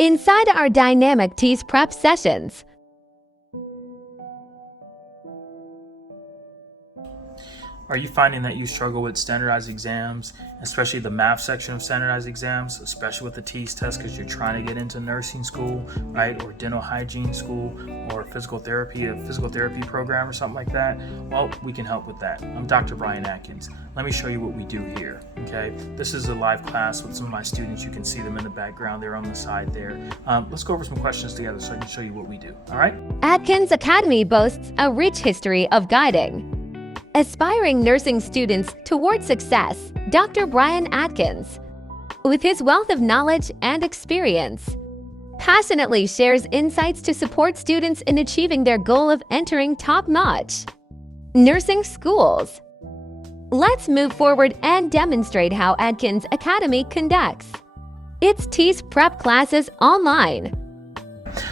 Inside our dynamic TEAS prep sessions, Are you finding that you struggle with standardized exams, especially the math section of standardized exams, especially with the TEAS test because you're trying to get into nursing school, right? Or dental hygiene school or physical therapy program or something like that? Well, we can help with that. I'm Dr. Brian Adkins. Let me show you what we do here, okay? This is a live class with some of my students. You can see them in the background. They're on the side there. Let's go over some questions together so I can show you what we do, all right? Adkins Academy boasts a rich history of guiding aspiring nursing students toward success. Dr. Brian Adkins, with his wealth of knowledge and experience, passionately shares insights to support students in achieving their goal of entering top-notch nursing schools. Let's move forward and demonstrate how Adkins Academy conducts its TEAS prep classes online.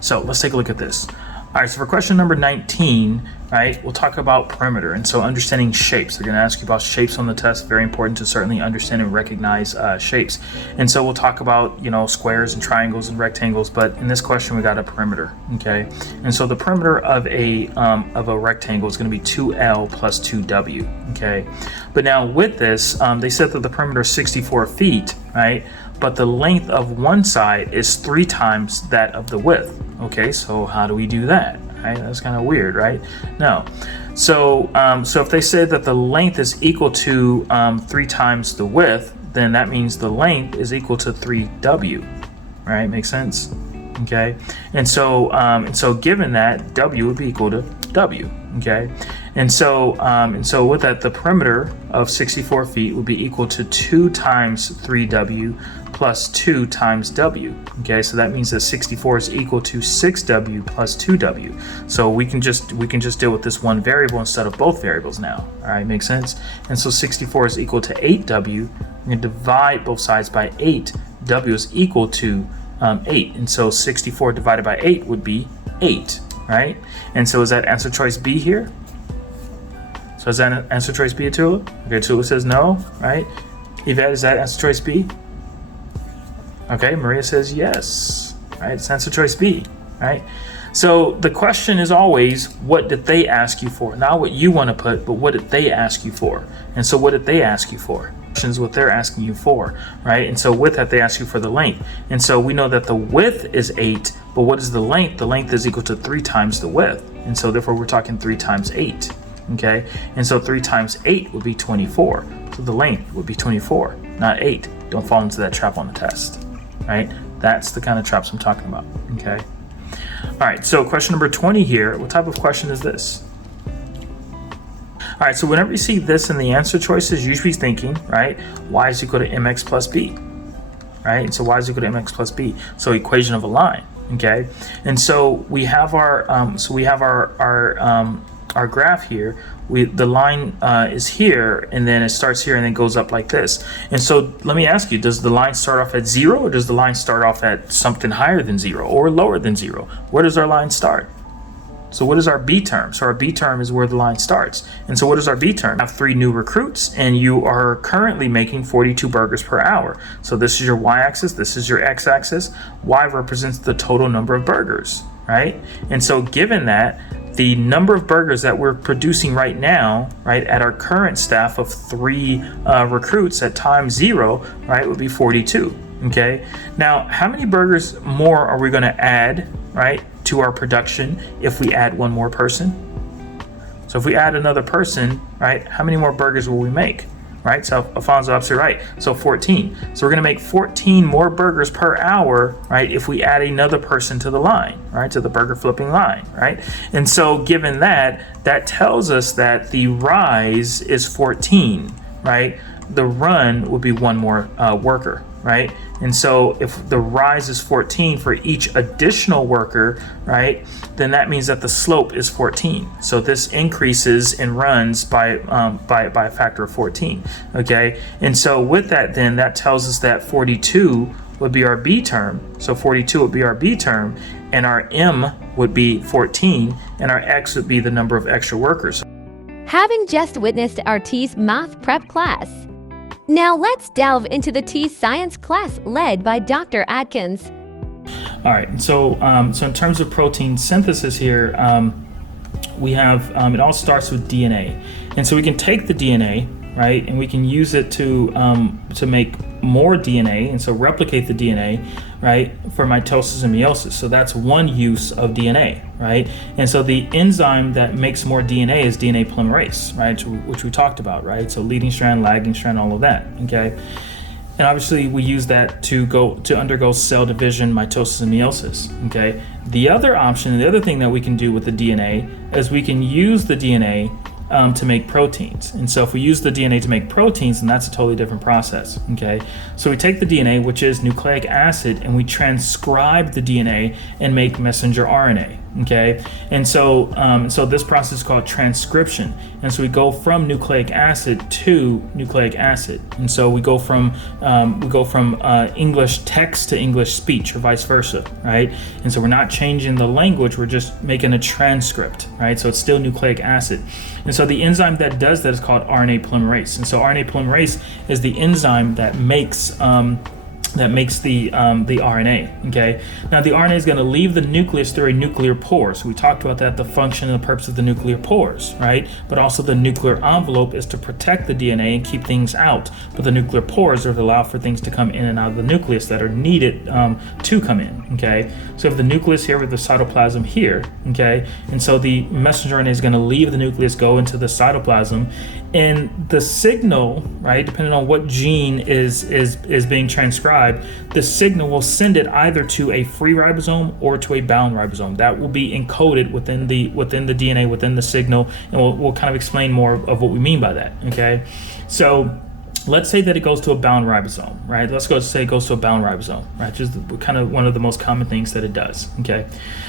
So let's take a look at this. All right, so for question number 19, right, we'll talk about perimeter. And so understanding shapes. They're going to ask you about shapes on the test. Very important to certainly understand and recognize shapes. And so we'll talk about, squares and triangles and rectangles. But in this question, we got a perimeter, okay? And so the perimeter of a rectangle is going to be 2L plus 2W, okay? But now with this, they said that the perimeter is 64 feet, right? But the length of one side is 3 times that of the width. Okay, so how do we do that? Right, that's kind of weird, right? No. So if they say that the length is equal to 3 times the width, then that means the length is equal to 3W. Right? Makes sense? Okay. And so given that, W would be equal to W. Okay. And so with that, the perimeter of 64 feet would be equal to 2 times 3W plus 2 times W. Okay, so that means that 64 is equal to 6W plus 2W. So we can just deal with this one variable instead of both variables now. All right, makes sense? And so 64 is equal to 8W. We're going to divide both sides by 8. W is equal to 8. And so 64 divided by 8 would be 8, right? And so is that answer choice B here? So is that answer choice B, Atula? Okay, Atula says no, right? Yvette, is that answer choice B? Okay, Maria says yes, right? It's answer choice B, right? So the question is always, what did they ask you for? Not what you want to put, but what did they ask you for? And so what did they ask you for? Questions what they're asking you for, right? And so with that, they ask you for the length. And so we know that the width is 8, but what is the length? The length is equal to 3 times the width. And so therefore we're talking 3 times 8, okay? And so 3 times 8 would be 24. So the length would be 24, not 8. Don't fall into that trap on the test. Right? That's the kind of traps I'm talking about, okay? All right, so question number 20 here, what type of question is this? All right, so whenever you see this in the answer choices, you should be thinking, right, y is equal to mx plus b, right? And so y is equal to mx plus b, so equation of a line, okay? And so we have our our graph here. The line is here, and then it starts here and then goes up like this. And so let me ask you, does the line start off at 0, or does the line start off at something higher than 0 or lower than 0? Where does our line start? So what is our B term? So our B term is where the line starts. And so what is our B term? You have 3 new recruits, and you are currently making 42 burgers per hour. So this is your y-axis, this is your x-axis. Y represents the total number of burgers, right? And so given that, the number of burgers that we're producing right now, right, at our current staff of 3 recruits at time 0, right, would be 42, okay? Now, how many burgers more are we going to add, right, to our production if we add 1 more person? So if we add another person, right, how many more burgers will we make? Right, so Alfonso, absolutely right. So 14. So we're going to make 14 more burgers per hour, right, if we add another person to the line, right, to the burger flipping line, right? And so given that, that tells us that the rise is 14, right? The run would be 1 more worker, right? And so if the rise is 14 for each additional worker, right, then that means that the slope is 14. So this increases and runs by a factor of 14, okay? And so with that, then that tells us that 42 would be our B term. So 42 would be our B term, and our M would be 14, and our X would be the number of extra workers. Having just witnessed our TEAS math prep class, now let's delve into the TEAS science class led by Dr. Adkins. All right, and so in terms of protein synthesis here, we have it all starts with DNA, and so we can take the DNA, right, and we can use it to make more DNA, and so replicate the DNA, right, for mitosis and meiosis. So that's one use of DNA, right? And so the enzyme that makes more DNA is DNA polymerase, right, which we talked about, right? So leading strand, lagging strand, all of that, okay? And obviously we use that to undergo cell division, mitosis, and meiosis, okay? The other option, the other thing that we can do with the DNA is we can use the DNA to make proteins. And so if we use the DNA to make proteins, then that's a totally different process, okay? So we take the DNA, which is nucleic acid, and we transcribe the DNA and make messenger RNA, okay? And so so this process is called transcription. And so we go from nucleic acid to nucleic acid. And so we go from English text to English speech, or vice versa, right? And so we're not changing the language, we're just making a transcript, right? So it's still nucleic acid. And so the enzyme that does that is called RNA polymerase. And so RNA polymerase is the enzyme that makes the RNA, okay? Now the RNA is going to leave the nucleus through a nuclear pore. So we talked about that, the function and the purpose of the nuclear pores, right? But also the nuclear envelope is to protect the DNA and keep things out. But the nuclear pores are to allow for things to come in and out of the nucleus that are needed to come in, okay? So we have the nucleus here with the cytoplasm here, okay? And so the messenger RNA is going to leave the nucleus, go into the cytoplasm, and the signal, right, depending on what gene is being transcribed, the signal will send it either to a free ribosome or to a bound ribosome. That will be encoded within the DNA, within the signal, and we'll kind of explain more of what we mean by that, okay? So let's say that it goes to a bound ribosome, right? Let's go say it goes to a bound ribosome, right? Just kind of one of the most common things that it does, okay?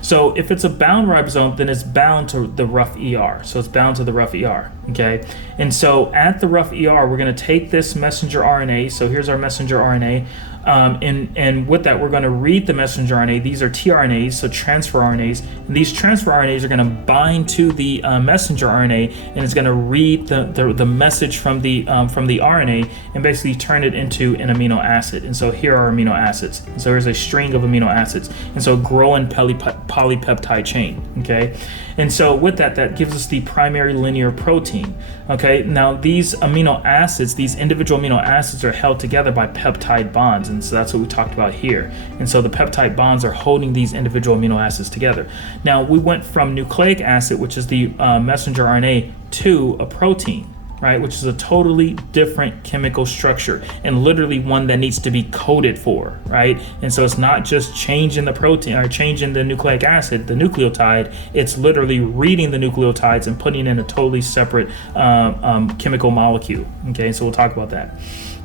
So if it's a bound ribosome, then it's bound to the rough ER. So it's bound to the rough ER, okay? And so at the rough ER, we're going to take this messenger RNA. So here's our messenger RNA. And with that, we're going to read the messenger RNA. These are tRNAs, so transfer RNAs. And these transfer RNAs are going to bind to the messenger RNA, and it's going to read the message from the RNA and basically turn it into an amino acid. And so here are amino acids. And so here's a string of amino acids. And so growing polypeptide chain, okay? And so with that, that gives us the primary linear protein, okay? Now these amino acids, these individual amino acids are held together by peptide bonds. And so that's what we talked about here. And so the peptide bonds are holding these individual amino acids together. Now we went from nucleic acid, which is the messenger RNA, to a protein, right? Which is a totally different chemical structure and literally one that needs to be coded for, right? And so it's not just changing the protein or changing the nucleic acid, the nucleotide, it's literally reading the nucleotides and putting in a totally separate chemical molecule, okay? So we'll talk about that.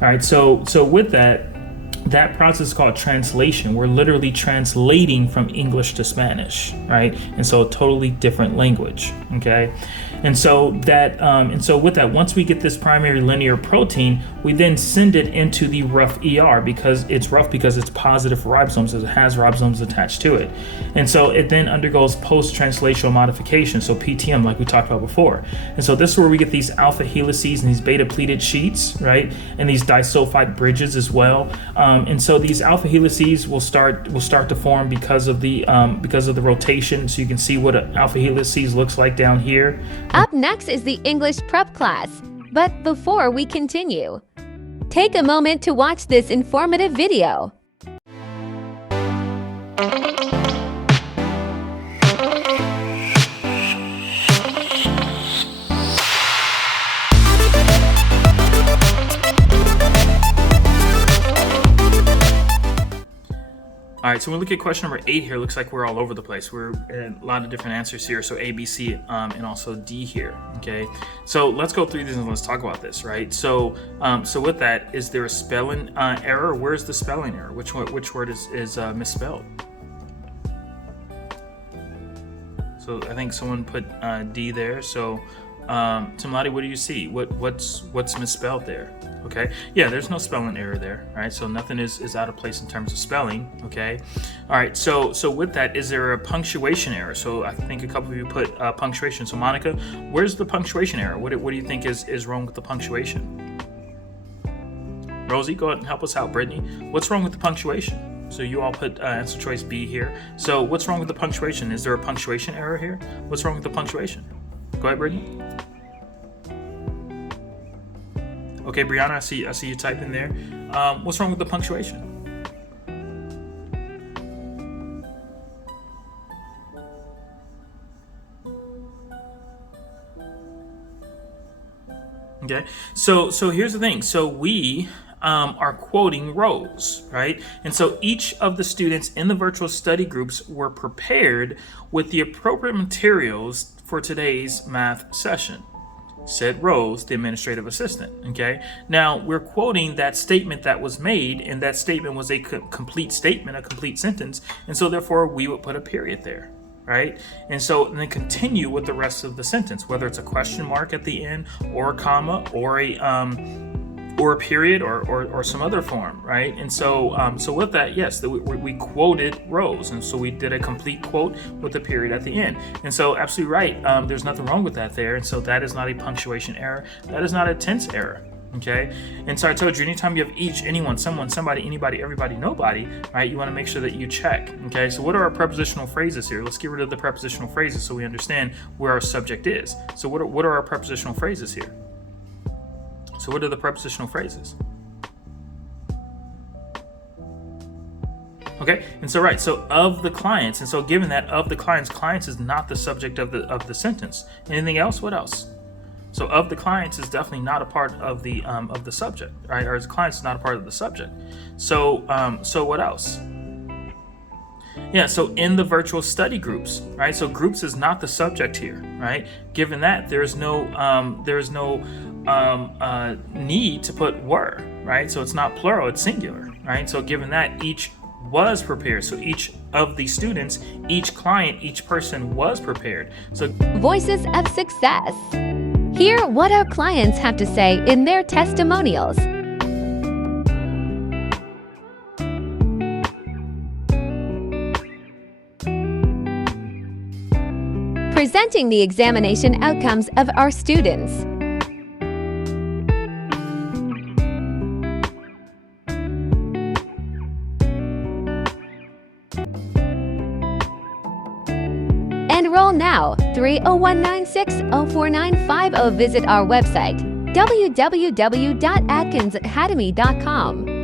All right, so with that process is called translation. We're literally translating from English to Spanish, right? And so a totally different language, okay? And so with that, once we get this primary linear protein, we then send it into the rough ER because it's rough because it's positive for ribosomes, so it has ribosomes attached to it. And so it then undergoes post-translational modification, so PTM, like we talked about before. And so this is where we get these alpha helices and these beta pleated sheets, right? And these disulfide bridges as well. And so these alpha helices will start to form because of the rotation. So you can see what an alpha helices looks like down here. Up next is the English prep class. But before we continue, take a moment to watch this informative video. All right, so when we look at question number 8 here, looks like we're all over the place. We're in a lot of different answers here. So A, B, C, and also D here, okay? So let's go through these and let's talk about this, right? So with that, is there a spelling error? Where's the spelling error? Which word is misspelled? So I think someone put D there. So Tamati, what do you see? What's misspelled there? Okay, yeah, there's no spelling error there, right? So nothing is out of place in terms of spelling, okay? All right, so with that, is there a punctuation error? So I think a couple of you put punctuation. So Monica, where's the punctuation error? What do you think is wrong with the punctuation? Rosie, go ahead and help us out. Brittany, what's wrong with the punctuation? So you all put answer choice B here. So what's wrong with the punctuation? Is there a punctuation error here? What's wrong with the punctuation? Go ahead, Brittany. Okay, Brianna, I see you typing there. What's wrong with the punctuation? Okay, so here's the thing. So we are quoting rows, right? And so each of the students in the virtual study groups were prepared with the appropriate materials for today's math session. Said Rose, the administrative assistant. Okay, now we're quoting that statement that was made, and that statement was a complete statement, a complete sentence, and so therefore we would put a period there. Right? And then continue with the rest of the sentence, whether it's a question mark at the end, or a comma, or a period, or some other form, right? And so with that, yes, we quoted Rose, and so we did a complete quote with a period at the end. And so absolutely right, there's nothing wrong with that there, and so that is not a punctuation error. That is not a tense error. Okay, and so I told you, anytime you have each, anyone, someone, somebody, anybody, everybody, nobody, right, you want to make sure that you check. Okay, so what are our prepositional phrases here? Let's get rid of the prepositional phrases so we understand where our subject is. So what are our prepositional phrases here? So what are the prepositional phrases? Okay, and so right, so of the clients, and so given that of the clients is not the subject of the sentence. Anything else? What else? So of the clients is definitely not a part of the subject, right? Or as clients is not a part of the subject. So what else? Yeah, so in the virtual study groups, right? So groups is not the subject here, right? Given that there's no need to put were, right? So it's not plural, it's singular, right? So given that each was prepared, so each of the students, each client, each person was prepared. So Voices of success. Hear what our clients have to say in their testimonials. Presenting the examination outcomes of our students. Enroll now, 30196-04950. Visit our website, www.adkinsacademy.com.